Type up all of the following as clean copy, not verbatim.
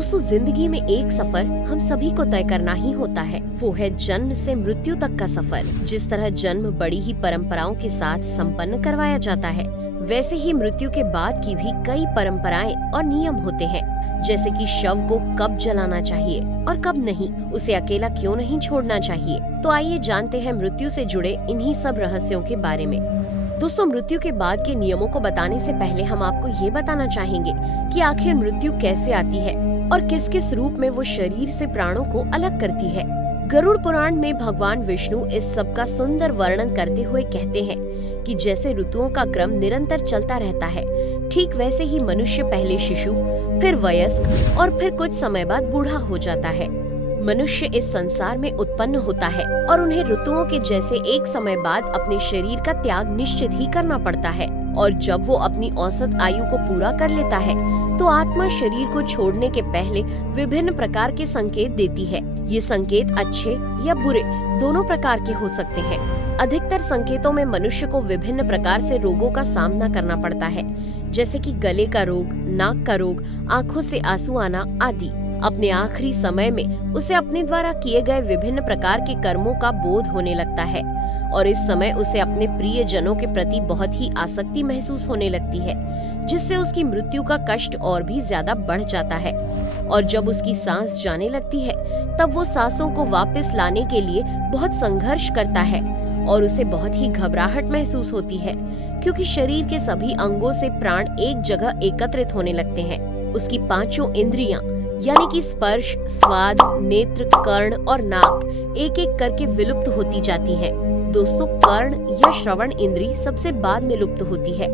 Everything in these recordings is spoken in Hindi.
दोस्तों, जिंदगी में एक सफर हम सभी को तय करना ही होता है। वो है जन्म से मृत्यु तक का सफर। जिस तरह जन्म बड़ी ही परंपराओं के साथ संपन्न करवाया जाता है, वैसे ही मृत्यु के बाद की भी कई परंपराएं और नियम होते हैं। जैसे कि शव को कब जलाना चाहिए और कब नहीं, उसे अकेला क्यों नहीं छोड़ना चाहिए। तो आइए जानते हैं मृत्यु से जुड़े इन्हीं सब रहस्यों के बारे में। दोस्तों, मृत्यु के बाद के नियमों को बताने से पहले हम आपको ये बताना चाहेंगे कि आखिर मृत्यु कैसे आती है और किस किस रूप में वो शरीर से प्राणों को अलग करती है। गरुड़ पुराण में भगवान विष्णु इस सब का सुंदर वर्णन करते हुए कहते हैं कि जैसे ऋतुओं का क्रम निरंतर चलता रहता है, ठीक वैसे ही मनुष्य पहले शिशु, फिर वयस्क और फिर कुछ समय बाद बूढ़ा हो जाता है। मनुष्य इस संसार में उत्पन्न होता है और उन्हें ऋतुओं के जैसे एक समय बाद अपने शरीर का त्याग निश्चित ही करना पड़ता है। और जब वो अपनी औसत आयु को पूरा कर लेता है, तो आत्मा शरीर को छोड़ने के पहले विभिन्न प्रकार के संकेत देती है। ये संकेत अच्छे या बुरे दोनों प्रकार के हो सकते हैं। अधिकतर संकेतों में मनुष्य को विभिन्न प्रकार से रोगों का सामना करना पड़ता है, जैसे कि गले का रोग, नाक का रोग, आंखों से आंसू आना आदि। अपने आखिरी समय में उसे अपने द्वारा किए गए विभिन्न प्रकार के कर्मों का बोध होने लगता है और इस समय उसे अपने प्रिय जनों के प्रति बहुत ही आसक्ति महसूस होने लगती है, जिससे उसकी मृत्यु का कष्ट और भी ज्यादा बढ़ जाता है। और जब उसकी सांस जाने लगती है, तब वो सांसों को वापस लाने के लिए बहुत संघर्ष करता है और उसे बहुत ही घबराहट महसूस होती है, क्योंकि शरीर के सभी अंगों से प्राण एक जगह एकत्रित होने लगते हैं। उसकी पांचों इंद्रियां यानी कि स्पर्श, स्वाद, नेत्र, कर्ण और नाक एक एक करके विलुप्त होती जाती हैं। दोस्तों, कर्ण या श्रवण इंद्री सबसे बाद में लुप्त होती है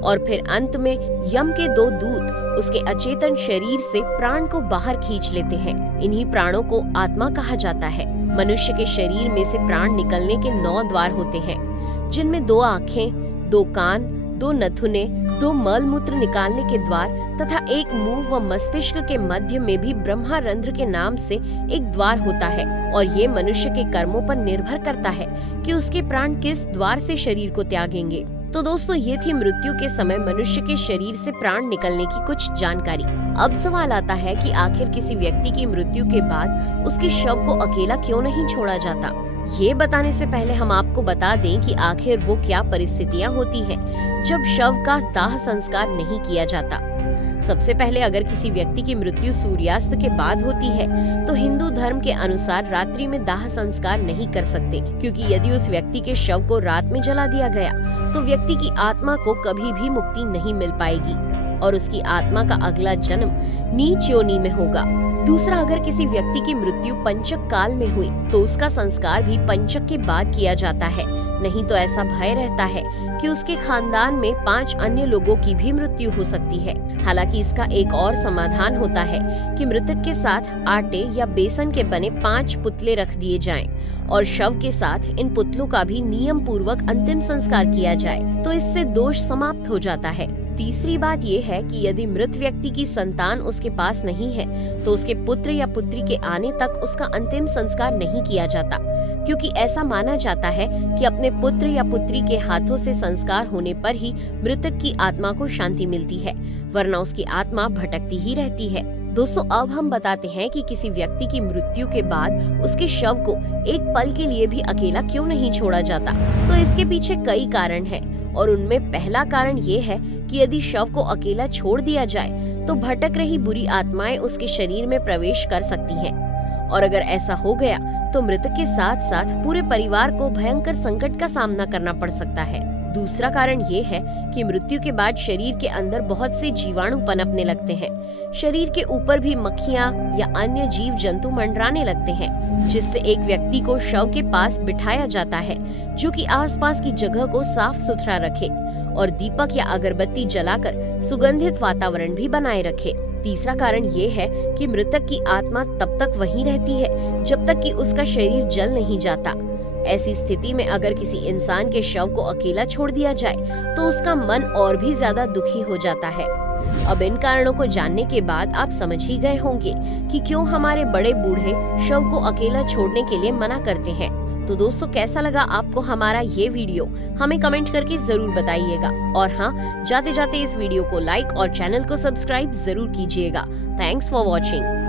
और फिर अंत में यम के दो दूत उसके अचेतन शरीर से प्राण को बाहर खींच लेते हैं। इन्हीं प्राणों को आत्मा कहा जाता है। मनुष्य के शरीर में से प्राण निकलने के 9 द्वार होते हैं, जिनमें 2 आँखें, 2 कान, 2 नथुने, 2 मल मूत्र निकालने के द्वार तथा एक मुंह व मस्तिष्क के मध्य में भी ब्रह्मारंध्र के नाम से एक द्वार होता है। और ये मनुष्य के कर्मों पर निर्भर करता है कि उसके प्राण किस द्वार से शरीर को त्यागेंगे। तो दोस्तों, ये थी मृत्यु के समय मनुष्य के शरीर से प्राण निकलने की कुछ जानकारी। अब सवाल आता है कि आखिर किसी व्यक्ति की मृत्यु के बाद उसके शव को अकेला क्यों नहीं छोड़ा जाता। ये बताने से पहले हम आपको बता दें कि आखिर वो क्या परिस्थितियां होती हैं जब शव का दाह संस्कार नहीं किया जाता। सबसे पहले, अगर किसी व्यक्ति की मृत्यु सूर्यास्त के बाद होती है, तो हिंदू धर्म के अनुसार रात्रि में दाह संस्कार नहीं कर सकते, क्योंकि यदि उस व्यक्ति के शव को रात में जला दिया गया, तो व्यक्ति की आत्मा को कभी भी मुक्ति नहीं मिल पाएगी और उसकी आत्मा का अगला जन्म नीच योनि में होगा। दूसरा, अगर किसी व्यक्ति की मृत्यु पंचक काल में हुई, तो उसका संस्कार भी पंचक के बाद किया जाता है। नहीं तो ऐसा भय रहता है कि उसके खानदान में 5 अन्य लोगों की भी मृत्यु हो सकती है। हालांकि इसका एक और समाधान होता है कि मृतक के साथ आटे या बेसन के बने 5 पुतले रख दिए जाएं और शव के साथ इन पुतलों का भी नियम पूर्वक अंतिम संस्कार किया जाए, तो इससे दोष समाप्त हो जाता है। तीसरी बात ये है कि यदि मृत व्यक्ति की संतान उसके पास नहीं है, तो उसके पुत्र या पुत्री के आने तक उसका अंतिम संस्कार नहीं किया जाता, क्योंकि ऐसा माना जाता है कि अपने पुत्र या पुत्री के हाथों से संस्कार होने पर ही मृतक की आत्मा को शांति मिलती है, वरना उसकी आत्मा भटकती ही रहती है। दोस्तों, अब हम बताते हैं कि किसी व्यक्ति की मृत्यु के बाद उसके शव को एक पल के लिए भी अकेला क्यों नहीं छोड़ा जाता। तो इसके पीछे कई कारण हैं और उनमें पहला कारण ये है कि यदि शव को अकेला छोड़ दिया जाए, तो भटक रही बुरी आत्माएं उसके शरीर में प्रवेश कर सकती हैं और अगर ऐसा हो गया, तो मृतक के साथ साथ पूरे परिवार को भयंकर संकट का सामना करना पड़ सकता है। दूसरा कारण ये है कि मृत्यु के बाद शरीर के अंदर बहुत से जीवाणु पनपने लगते हैं। शरीर के ऊपर भी मक्खियां या अन्य जीव जंतु मंडराने लगते हैं, जिससे एक व्यक्ति को शव के पास बिठाया जाता है, जो कि आसपास की जगह को साफ सुथरा रखे और दीपक या अगरबत्ती जलाकर सुगंधित वातावरण भी बनाए रखे। तीसरा कारण ये है कि मृतक की आत्मा तब तक वहीं रहती है जब तक कि उसका शरीर जल नहीं जाता। ऐसी स्थिति में अगर किसी इंसान के शव को अकेला छोड़ दिया जाए, तो उसका मन और भी ज्यादा दुखी हो जाता है। अब इन कारणों को जानने के बाद आप समझ ही गए होंगे कि क्यों हमारे बड़े बूढ़े शव को अकेला छोड़ने के लिए मना करते हैं। तो दोस्तों कैसा लगा आपको हमारा ये वीडियो, हमें कमेंट करके जरूर बताइएगा। और हाँ, जाते जाते इस वीडियो को लाइक और चैनल को सब्सक्राइब जरूर कीजिएगा। Thanks for watching.